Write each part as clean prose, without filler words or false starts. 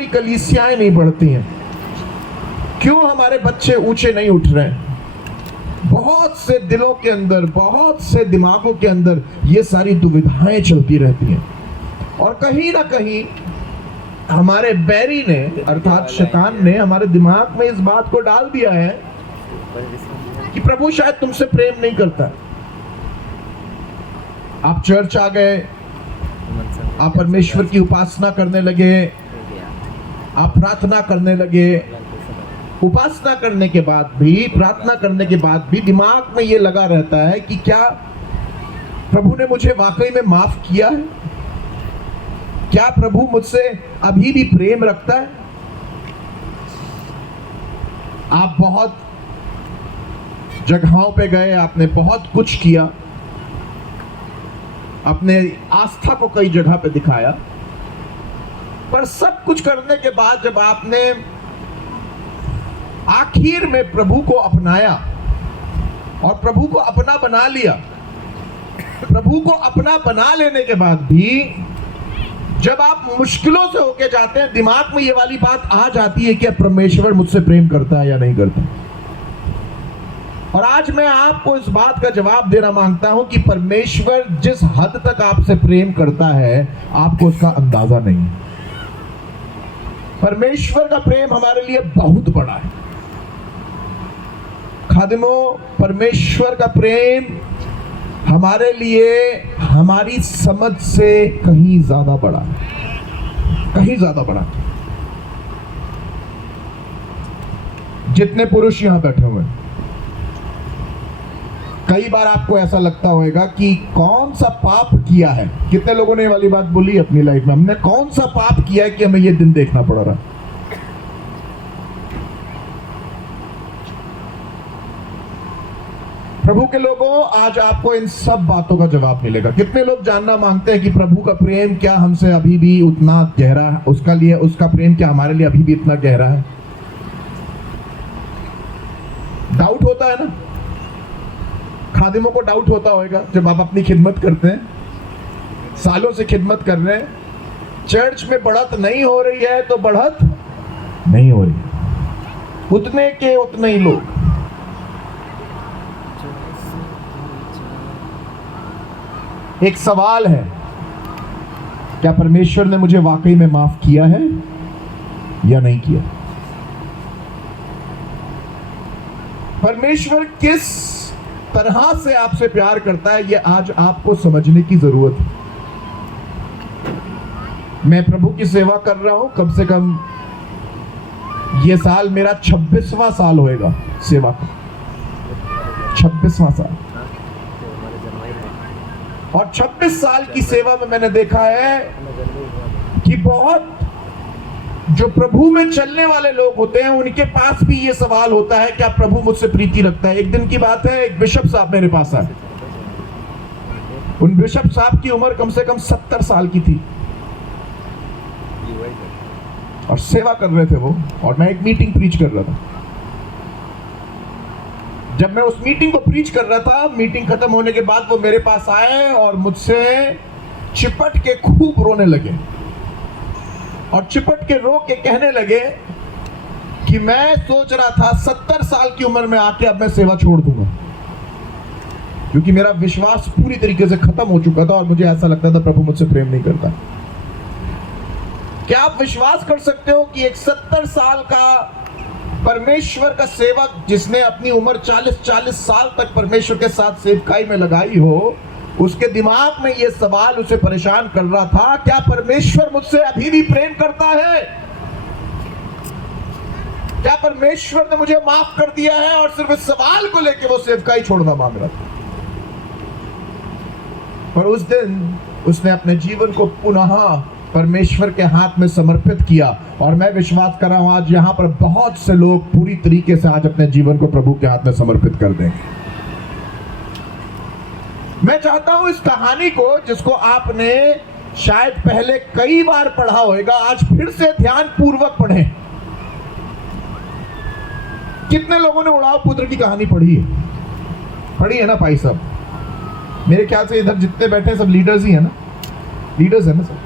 हमारी कलीसियाएं नहीं बढ़ती हैं? क्यों हमारे बच्चे ऊंचे नहीं उठ रहे हैं? बहुत से दिलों के अंदर, बहुत से दिमागों के अंदर ये सारी दुविधाएं चलती रहती हैं। और कहीं ना कहीं हमारे बैरी ने, अर्थात शैतान ने, हमारे दिमाग में इस बात को डाल दिया है कि प्रभु शायद तुमसे प्रेम नहीं करता। आप चर्च आ गए, आप परमेश्वर की उपासना करने लगे, आप प्रार्थना करने लगे, उपासना करने के बाद भी, प्रार्थना करने के बाद भी दिमाग में ये लगा रहता है कि क्या प्रभु ने मुझे वाकई में माफ किया है? क्या प्रभु मुझसे अभी भी प्रेम रखता है? आप बहुत जगहों पे गए, आपने बहुत कुछ किया, अपने आस्था को कई जगह पे दिखाया, पर सब कुछ करने के बाद जब आपने आखिर में प्रभु को अपनाया और प्रभु को अपना बना लिया, प्रभु को अपना बना लेने के बाद भी जब आप मुश्किलों से होके जाते हैं, दिमाग में ये वाली बात आ जाती है कि परमेश्वर मुझसे प्रेम करता है या नहीं करता। और आज मैं आपको इस बात का जवाब देना मांगता हूं कि परमेश्वर जिस हद तक आपसे प्रेम करता है, आपको उसका अंदाजा नहीं है। परमेश्वर का प्रेम हमारे लिए बहुत बड़ा है। खादिमों, परमेश्वर का प्रेम हमारे लिए हमारी समझ से कहीं ज्यादा बड़ा है, कहीं ज्यादा बड़ा। जितने पुरुष यहां बैठे हुए हैं, कई बार आपको ऐसा लगता होगा कि कौन सा पाप किया है। कितने लोगों ने ये वाली बात बोली अपनी लाइफ में, हमने कौन सा पाप किया है कि हमें ये दिन देखना पड़ रहा है। प्रभु के लोगों, आज आपको इन सब बातों का जवाब मिलेगा। कितने लोग जानना मांगते हैं कि प्रभु का प्रेम क्या हमसे अभी भी उतना गहरा है? उसका प्रेम क्या हमारे लिए अभी भी इतना गहरा है? डाउट होता है ना, खादिमों को डाउट होता होगा जब आप अपनी खिदमत करते हैं, सालों से खिदमत कर रहे हैं, चर्च में बढ़त नहीं हो रही है तो बढ़त नहीं हो रही, उतने के उतने ही लोग। एक सवाल है, क्या परमेश्वर ने मुझे वाकई में माफ किया है या नहीं किया? परमेश्वर किस तरह से आपसे प्यार करता है, यह आज आपको समझने की जरूरत है। मैं प्रभु की सेवा कर रहा हूं, कम से कम यह साल मेरा 26वां साल होएगा सेवा का, 26वां साल। और 26 साल की सेवा में मैंने देखा है कि बहुत जो प्रभु में चलने वाले लोग होते हैं, उनके पास भी ये सवाल होता है, क्या प्रभु मुझसे प्रीति रखता है? एक दिन की बात है, एक बिशप साहब मेरे पास आए। उन बिशप साहब की उम्र कम से कम 70 साल की थी और सेवा कर रहे थे वो, और मैं एक मीटिंग प्रीच कर रहा था। जब मैं उस मीटिंग को प्रीच कर रहा था, मीटिंग खत्म होने के बाद वो मेरे पास आए और मुझसे चिपट के खूब रोने लगे और चिपट के रो के कहने लगे कि मैं सोच रहा था 70 साल की उम्र में आके अब मैं सेवा छोड़ दूंगा, क्योंकि मेरा विश्वास पूरी तरीके से खत्म हो चुका था और मुझे ऐसा लगता था प्रभु मुझसे प्रेम नहीं करता। क्या आप विश्वास कर सकते हो कि एक 70 साल का परमेश्वर का सेवक, जिसने अपनी उम्र 40 साल तक परमेश्वर के साथ सेवकाई में लगाई हो, उसके दिमाग में यह सवाल उसे परेशान कर रहा था, क्या परमेश्वर मुझसे अभी भी प्रेम करता है? क्या परमेश्वर ने मुझे माफ कर दिया है? और सिर्फ इस सवाल को लेकर वो सेवकाई छोड़ना मांग रहा था। पर उस दिन उसने अपने जीवन को पुनः परमेश्वर के हाथ में समर्पित किया, और मैं विश्वास कर रहा हूं आज यहां पर बहुत से लोग पूरी तरीके से आज अपने जीवन को प्रभु के हाथ में समर्पित कर देंगे। मैं चाहता हूं इस कहानी को, जिसको आपने शायद पहले कई बार पढ़ा होगा, आज फिर से ध्यान पूर्वक पढ़ें। कितने लोगों ने उड़ाव पुत्र की कहानी पढ़ी है? पढ़ी है ना भाई साहब? मेरे ख्याल से इधर जितने बैठे हैं सब लीडर्स ही है ना, लीडर्स है ना सब।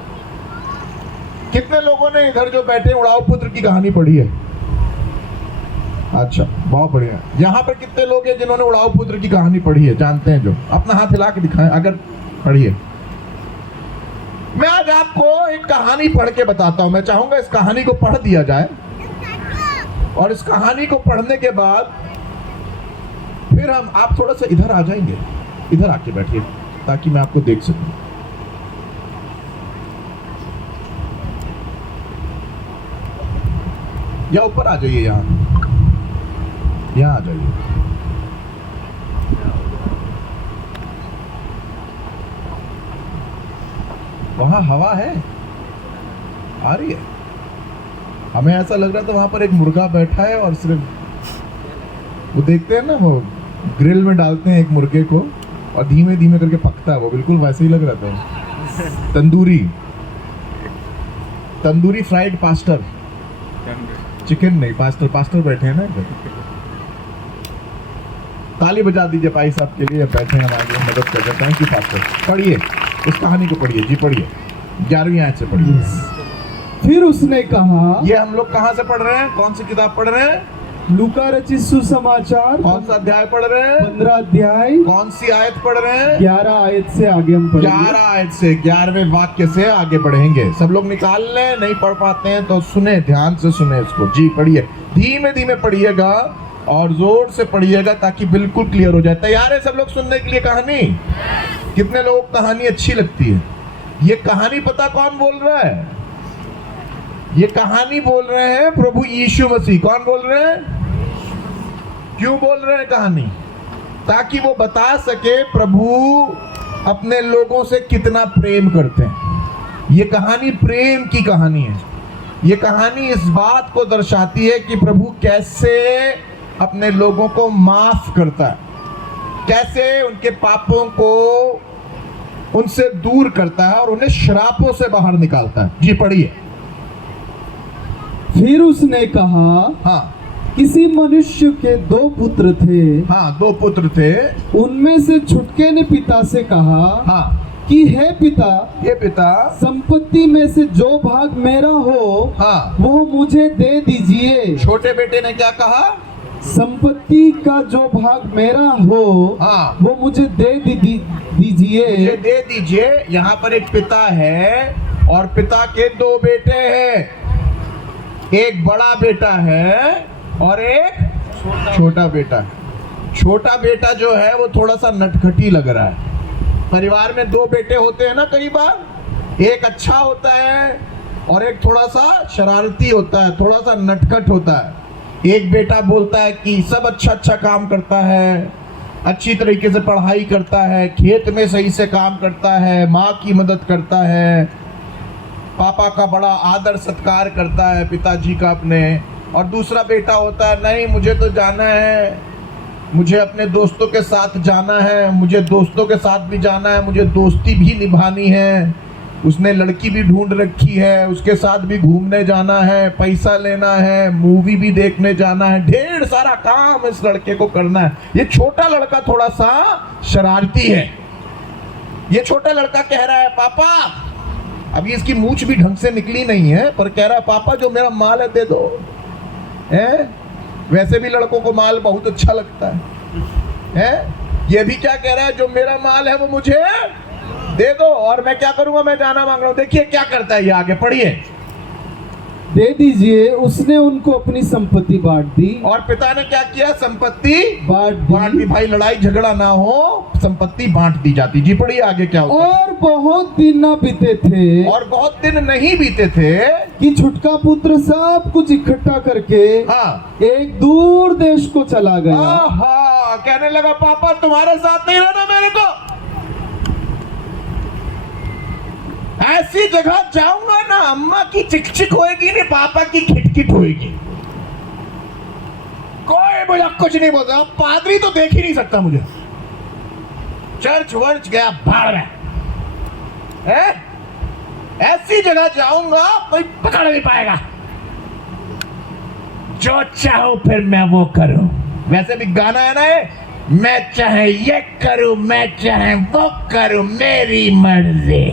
कितने लोगों ने इधर जो बैठे उड़ाऊ पुत्र की कहानी पढ़ी है? अच्छा, बहुत बढ़िया। यहाँ पर कितने लोग हैं जिन्होंने उड़ाऊ पुत्र की कहानी पढ़ी है? जानते हैं? जो अपना हाथ हिला के दिखाएं अगर पढ़ी है। मैं आज आपको एक कहानी पढ़ के बताता हूं। मैं चाहूंगा इस कहानी को पढ़ दिया जाए, और इस कहानी को पढ़ने के बाद फिर आप थोड़ा सा इधर आ जाएंगे, इधर आके बैठिए ताकि मैं आपको देख सकूं। या ऊपर आ जाइए, यहाँ आ जाइए। वहां हवा है, आ रही है। हमें ऐसा लग रहा था वहां पर एक मुर्गा बैठा है और सिर्फ वो देखते हैं ना, वो ग्रिल में डालते हैं एक मुर्गे को और धीमे धीमे करके पकता है, वो बिल्कुल वैसे ही लग रहा था। तंदूरी फ्राइड पास्टर, चिकन नहीं, पास्टर बैठे हैं ना इधर। ताली बजा दीजिए भाई साहब के लिए, बैठे हैं हमारे मदद कर रहे हैं। Thank you pastor. पढ़िए उस कहानी को, पढ़िए जी, पढ़िए 11वीं आयत से पढ़िए। फिर उसने कहा, ये हम लोग कहाँ से पढ़ रहे हैं? कौन सी किताब पढ़ रहे हैं? लूका रचित सुसमाचार। कौन सा अध्याय पढ़ रहे हैं? 15 अध्याय। कौन सी आयत पढ़ रहे हैं? 11 आयत से आगे हम पढ़ेंगे। 11 आयत से 11वें वाक्य से आगे बढ़ेंगे। सब लोग निकाल लें, नहीं पढ़ पाते हैं तो सुने, ध्यान से सुने इसको जी। पढ़िए, धीमे धीमे पढ़िएगा और जोर से पढ़िएगा ताकि बिल्कुल क्लियर हो जाए। तैयार है सब लोग सुनने के लिए कहानी? कितने लोगों को कहानी अच्छी लगती है? ये कहानी पता कौन बोल रहा है? ये कहानी बोल रहे हैं प्रभु यीशु मसीह। कौन बोल रहे हैं? क्यों बोल रहे हैं कहानी? ताकि वो बता सके प्रभु अपने लोगों से कितना प्रेम करते हैं। ये कहानी प्रेम की कहानी है। ये कहानी इस बात को दर्शाती है कि प्रभु कैसे अपने लोगों को माफ करता है, कैसे उनके पापों को उनसे दूर करता है और उन्हें श्रापों से बाहर निकालता है। जी पढ़िए। फिर उसने कहा, हाँ, किसी मनुष्य के 2 पुत्र थे। हाँ, 2 पुत्र थे। उनमें से छुटके ने पिता से कहा, हाँ, कि हे पिता, ये पिता, संपत्ति में से जो भाग मेरा हो, हाँ, वो मुझे दे दीजिए। छोटे बेटे ने क्या कहा? संपत्ति का जो भाग मेरा हो, हाँ, वो मुझे दीजिए। ये दे दीजिए। यहाँ पर एक पिता है और पिता के 2 बेटे हैं। एक बड़ा बेटा है और एक छोटा बेटा है। छोटा बेटा जो है वो थोड़ा सा नटखटी लग रहा है। परिवार में 2 बेटे होते हैं ना, कई बार एक अच्छा होता है और एक थोड़ा सा शरारती होता है, थोड़ा सा नटखट होता है। एक बेटा बोलता है कि सब अच्छा काम करता है, अच्छी तरीके से पढ़ाई करता है, खेत में सही से काम करता है, माँ की मदद करता है, पापा का बड़ा आदर सत्कार करता है, पिताजी का अपने। और दूसरा बेटा होता है, नहीं मुझे तो जाना है, मुझे अपने दोस्तों के साथ जाना है, मुझे दोस्तों के साथ भी जाना है, मुझे दोस्ती भी निभानी है, उसने लड़की भी ढूंढ रखी है, उसके साथ भी घूमने जाना है, पैसा लेना है, मूवी भी देखने जाना है, ढेर सारा काम इस लड़के को करना है। ये छोटा लड़का थोड़ा सा शरारती है। ये छोटा लड़का कह रहा है, पापा, अभी इसकी मूछ भी ढंग से निकली नहीं है, पर कह रहा है, पापा जो मेरा माल है दे दो। वैसे भी लड़कों को माल बहुत अच्छा लगता है। ये भी क्या कह रहा है, जो मेरा माल है वो मुझे दे दो और मैं क्या करूंगा, मैं जाना मांग रहा हूं। देखिए क्या करता है ये, आगे पढ़िए। दे दीजिए, उसने उनको अपनी संपत्ति बांट दी। और पिता ने क्या किया? संपत्ति बांट दी। भाई लड़ाई झगड़ा ना हो, संपत्ति बांट दी जाती। जी पढ़िए आगे क्या होता? और बहुत दिन ना बीते थे, और बहुत दिन नहीं बीते थे कि छुटका पुत्र सब कुछ इकट्ठा करके, हाँ, एक दूर देश को चला गया। कहने लगा, पापा तुम्हारे साथ नहीं रहना, मेरे को ऐसी जगह जाऊंगा ना, अम्मा की चिकचिक होएगी नहीं, पापा की खिटखिट होएगी, कोई मुझे कुछ नहीं बोलता, पादरी तो देख ही नहीं सकता मुझे, चर्च वर्च गया भाड़ में। ऐसी जगह जाऊंगा कोई पकड़ नहीं पाएगा, जो चाहूं फिर मैं वो करूं। वैसे भी गाना है ना, मैं चाहे ये करूं, मैं चाहे वो करूं, मेरी मर्जी।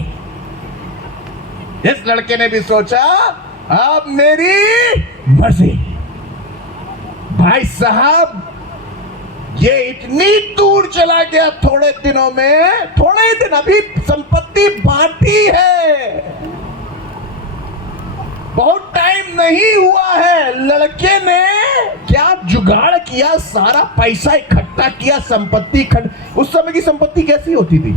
इस लड़के ने भी सोचा अब मेरी मर्जी। भाई साहब ये इतनी दूर चला गया थोड़े दिनों में, थोड़े ही दिन, अभी संपत्ति बांटी है, बहुत टाइम नहीं हुआ है। लड़के ने क्या जुगाड़ किया, सारा पैसा इकट्ठा किया, संपत्ति उस समय की संपत्ति कैसी होती थी?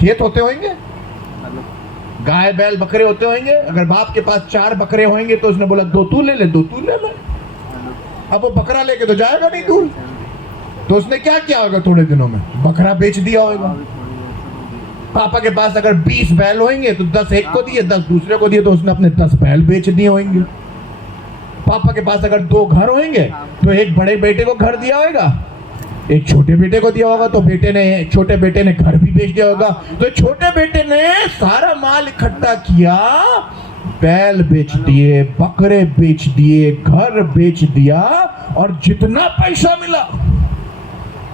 खेत होते होंगे, गाय बैल बकरे होते होंगे। अगर बाप के पास 4 बकरे होंगे तो उसने बोला 2 तू ले ले, 2 तू ले ले। अब वो बकरा लेके तो जाएगा नहीं दूर, तो उसने क्या किया होगा थोड़े दिनों में? बकरा बेच दिया होगा। पापा के पास अगर 20 बैल होंगे तो 10 एक को दिए, 10 दूसरे को दिए, तो उसने अपने 10 बैल बेच दिए होंगे। पापा के पास अगर 2 घर होंगे तो एक बड़े बेटे को घर दिया होगा, एक छोटे बेटे को दिया होगा, तो छोटे बेटे ने घर भी बेच दिया होगा। तो छोटे बेटे ने सारा माल इकट्ठा किया, बैल बेच दिए, बकरे बेच दिए, घर बेच दिया, और जितना पैसा मिला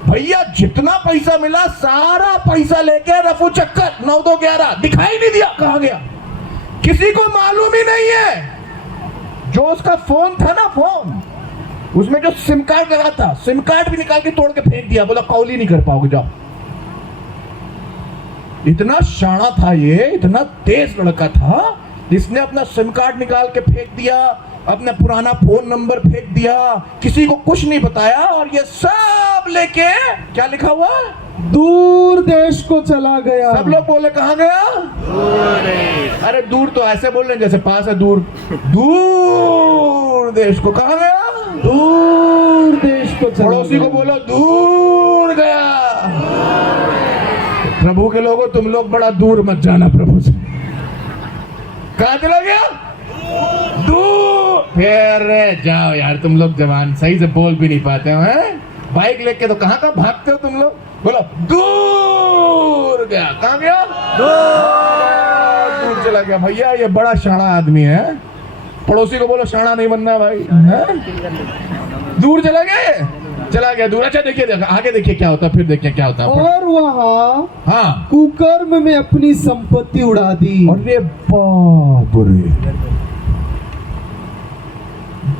भैया, जितना पैसा मिला सारा पैसा लेके रफू चक्कर 9 2 11 दिखाई नहीं दिया, कहां गया किसी को मालूम ही नहीं है। जो उसका फोन था ना, फोन उसमें जो सिम कार्ड लगा था, सिम कार्ड भी निकाल के तोड़ के फेंक दिया, बोला कॉल ही नहीं कर पाओगे, जाओ। इतना शाना था ये, इतना तेज लड़का था, जिसने अपना सिम कार्ड निकाल के फेंक दिया, अपना पुराना फोन नंबर फेंक दिया, किसी को कुछ नहीं बताया, और ये सब लेके क्या लिखा हुआ, दूर देश को चला गया। सब लोग बोले कहां गया? अरे दूर तो ऐसे बोल रहे हैं जैसे पास है, दूर दूर देश को। कहां गया? दूर देश को चला पड़ोसी को बोलो दूर गया। प्रभु के लोगों, तुम लोग बड़ा दूर मत जाना प्रभु से। कहां चला गया? दूर। फिर जाओ यार, तुम लोग जवान सही से बोल भी नहीं पाते हो, हैं? बाइक लेके तो कहां कहां भागते हो तुम लोग? बोलो दूर गया। कहां गया? दूर चला गया। भैया ये बड़ा शाना आदमी है, पड़ोसी को बोलो शाना नहीं बनना भाई, है? दूर चला गया दूर। अच्छा देखिए आगे देखिए क्या होता, फिर देखिए क्या होता। और वहां हाँ कुकर्म में अपनी संपत्ति उड़ा दी। अरे बाप रे,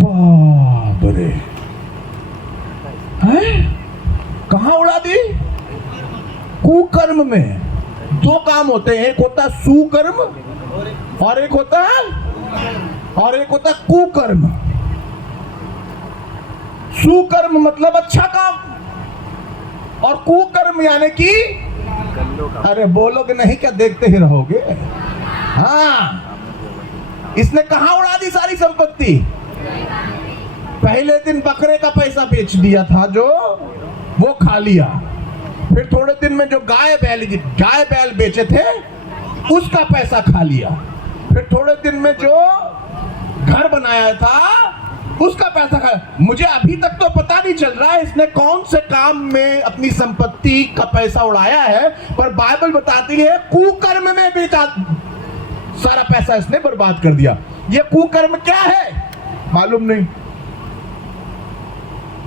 बाप रे, हैं? कहां उड़ा दी? कुकर्म में 2 काम होते हैं, एक होता है सुकर्म और एक होता है कुकर्म। सुकर्म मतलब अच्छा काम, और कुकर्म यानी कि, अरे बोलोगे नहीं क्या, देखते ही रहोगे। हाँ, इसने कहां उड़ा दी सारी संपत्ति? पहले दिन बकरे का पैसा बेच दिया था जो, वो खा लिया। फिर थोड़े दिन में जो गाय बैल बेचे थे उसका पैसा खा लिया। फिर थोड़े दिन में जो घर बनाया था उसका पैसा खा। मुझे अभी तक तो पता नहीं चल रहा है इसने कौन से काम में अपनी संपत्ति का पैसा उड़ाया है, पर बाइबल बताती है कुकर्म में बेचा, सारा पैसा इसने बर्बाद कर दिया। ये कुकर्म क्या है मालूम नहीं,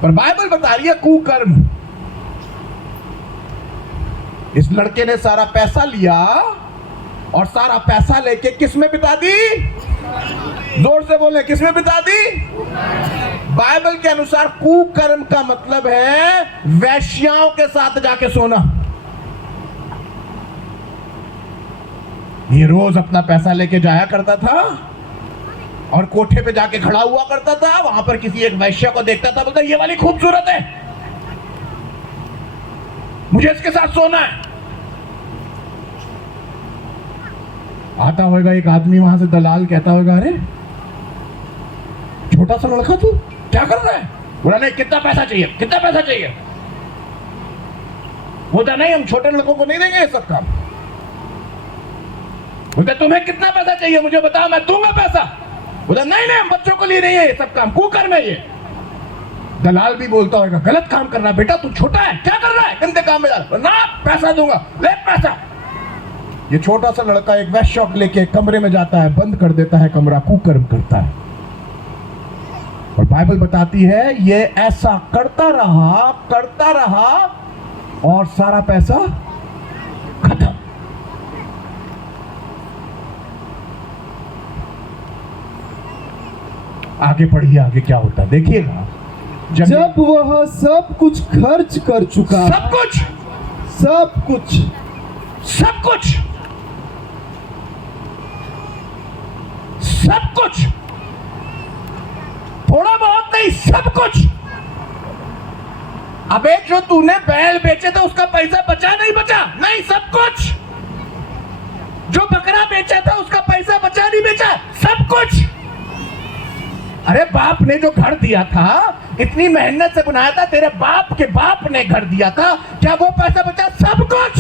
पर बाइबल बता रही है कुकर्म। इस लड़के ने सारा पैसा लिया और सारा पैसा लेके किस में बिता दी? जोर से बोले, किस में बिता दी? बाइबल के अनुसार कुकर्म का मतलब है वैश्याओं के साथ जाके सोना। ये रोज अपना पैसा लेके जाया करता था और कोठे पे जाके खड़ा हुआ करता था, वहां पर किसी एक वैश्या को देखता था, बोलता ये वाली खूबसूरत है, मुझे इसके साथ सोना है। आता होगा एक आदमी वहां से, दलाल कहता होगा अरे छोटा सा लड़का तू क्या कर रहा है? बोला नहीं, कितना पैसा चाहिए, कितना पैसा चाहिए? बोलता नहीं, हम छोटे लड़कों को नहीं देंगे ये सब काम। बोलता तुम्हें कितना पैसा चाहिए मुझे बताओ, मैं दूंगा पैसा। बोला नहीं नहीं, हम बच्चों को लिए नहीं है ये सब काम, कुकर्म है ये। दलाल भी बोलता होगा गलत काम कर रहा है बेटा, तू छोटा है, क्या कर रहा है, गंदे काम में जा रहा है। ना, पैसा दूंगा, ले पैसा। ये छोटा सा लड़का एक वैश्य लेके कमरे में जाता है, बंद कर देता है कमरा, कुकर्म करता है। और बाइबल बताती है ये ऐसा करता रहा और सारा पैसा खत्म। आगे पढ़िए, आगे क्या होता है देखिएगा। जब वह सब कुछ खर्च कर चुका, सब कुछ, सब कुछ, सब कुछ, सब कुछ, थोड़ा बहुत नहीं, सब कुछ। अबे जो तूने बैल बेचे थे उसका पैसा बचा नहीं बचा? नहीं, सब कुछ। जो बकरा बेचा था उसका पैसा बचा नहीं बेचा? सब कुछ। अरे बाप ने जो घर दिया था, इतनी मेहनत से बनाया था, तेरे बाप के बाप ने घर दिया था, क्या वो पैसा बचा? सब कुछ।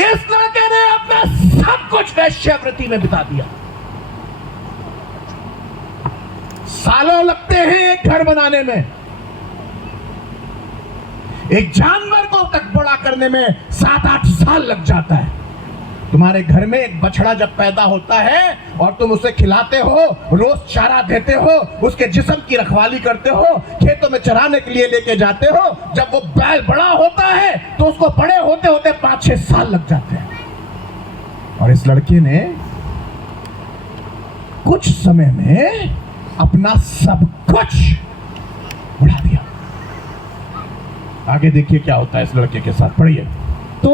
इस लड़के ने अपना सब कुछ वैश्यावृत्ति में बिता दिया। सालों लगते हैं एक घर बनाने में, एक जानवर को तक बड़ा करने में 7-8 साल लग जाता है। तुम्हारे घर में एक बछड़ा जब पैदा होता है और तुम उसे खिलाते हो, रोज चारा देते हो, उसके जिस्म की रखवाली करते हो, खेतों में चराने के लिए लेके जाते हो, जब वो बैल बड़ा होता है तो उसको बड़े होते होते 5-6 साल लग जाते हैं। और इस लड़के ने कुछ समय में अपना सब कुछ उड़ा दिया। आगे देखिए क्या होता है इस लड़के के साथ, पढ़िए। तो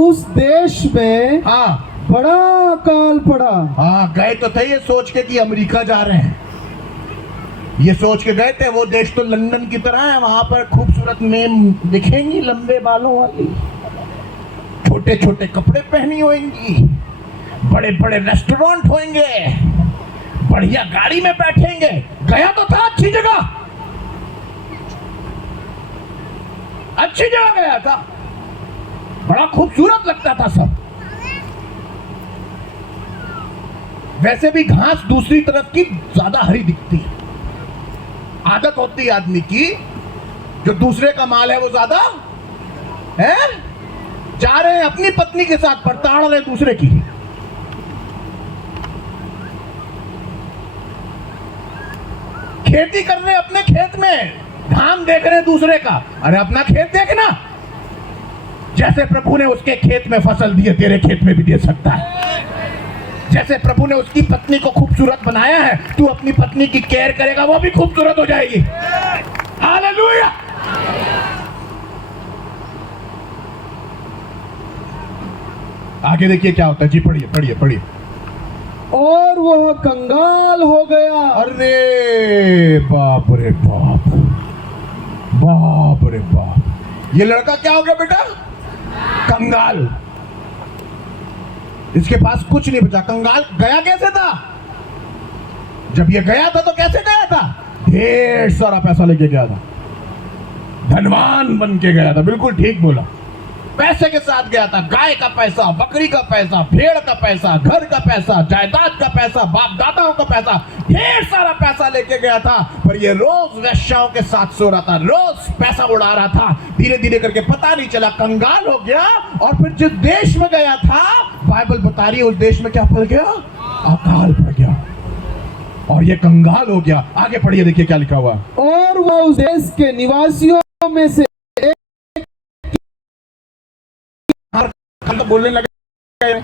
उस देश में हाँ, बड़ा अकाल पड़ा। हाँ, गए तो थे ये सोच के कि अमेरिका जा रहे हैं, ये सोच के गए थे। वो देश तो लंदन की तरह है, वहां पर खूबसूरत मेम दिखेंगी लंबे बालों वाली, छोटे छोटे कपड़े पहनी होंगी, बड़े बड़े रेस्टोरेंट होंगे, बढ़िया गाड़ी में बैठेंगे। गया तो था अच्छी जगह, अच्छी जगह गया था, बड़ा खूबसूरत लगता था सब। वैसे भी घास दूसरी तरफ की ज्यादा हरी दिखती है। आदत होती है आदमी की, जो दूसरे का माल है वो ज्यादा है। जा रहे हैं अपनी पत्नी के साथ, पर ताड़ रहे दूसरे की। खेती कर रहे अपने खेत में, धान देख रहे दूसरे का। अरे अपना खेत देखना। जैसे प्रभु ने उसके खेत में फसल दिए, तेरे खेत में भी दे सकता है। जैसे प्रभु ने उसकी पत्नी को खूबसूरत बनाया है, तू अपनी पत्नी की केयर करेगा, वो भी खूबसूरत हो जाएगी। हालेलुया। आगे देखिए क्या होता है जी, पढ़िए पढ़िए पढ़िए। और वह कंगाल हो गया। अरे बाप रे बाप, बाप रे बाप। ये लड़का क्या हो गया बेटा? कंगाल। इसके पास कुछ नहीं बचा। कंगाल गया कैसे था? जब ये गया था तो कैसे गया था? ढेर सारा पैसा लेके गया था, धनवान बन के गया था। बिल्कुल ठीक बोला, पैसे के साथ गया था। गाय का पैसा, बकरी का पैसा, भेड़ का पैसा, घर का पैसा, जायदाद का पैसा, बाप दादाओं का पैसा, ढेर सारा पैसा लेके गया था। पर ये रोज वेश्याओं के साथ सो रहा था, रोज पैसा उड़ा रहा था। धीरे धीरे करके पता नहीं चला, कंगाल हो गया। और फिर जिस देश में गया था, बाइबल बता रही है उस देश में क्या पड़ गया? अकाल पड़ गया और ये कंगाल हो गया। आगे पढ़िए, देखिए क्या लिखा हुआ। और वह उस देश के निवासियों में से तो बोलने लगे,